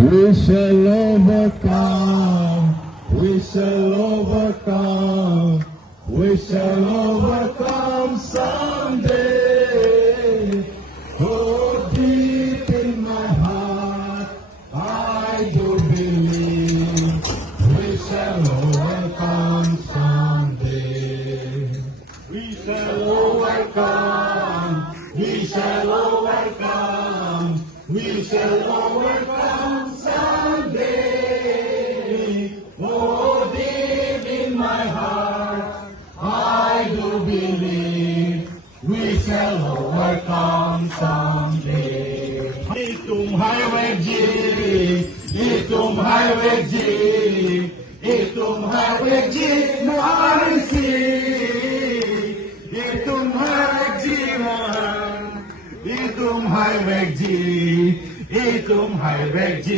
We shall overcome. We shall overcome. We shall overcome someday. Oh, deep in my heart, I do believe we shall overcome someday. We shall overcome. We shall overcome. We shall overcome someday. Oh, deep in my heart, I do believe we shall overcome someday. Itong highway G, itong highway G, itong highway G na RC, itong highway G na, itong highway G, itong highway G.